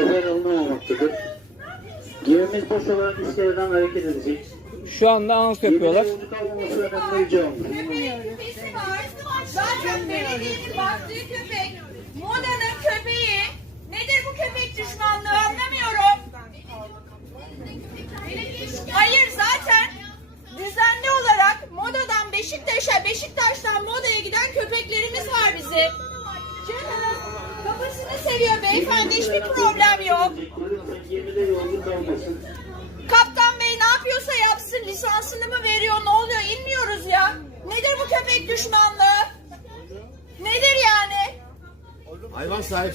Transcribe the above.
sefer alınamamaktadır. Gemimiz boş olan iskeleden hareket edecek. Şu anda anons yapıyorlar. Gemide yolcu kalmaması önemli rica olunur. Köpeğin küpesi var. Zaten belediyenin baktığı köpek. Moda'nın köpeği. Nedir bu köpek düşmanlığı anlamıyorum. Hayır zaten düzenli olarak Moda'dan Beşiktaş'a, Beşiktaş'tan Moda'ya giden köpeklerimiz var bizim. Canım kafasını seviyor beyefendi, hiçbir problem yok. Gemide yolcu kalmasın. Kaptan bey ne yapıyorsa yapsın, lisansını mı veriyor, ne oluyor inmiyoruz ya. Nedir bu köpek düşmanlığı? Nedir yani? Hayvan sahibi.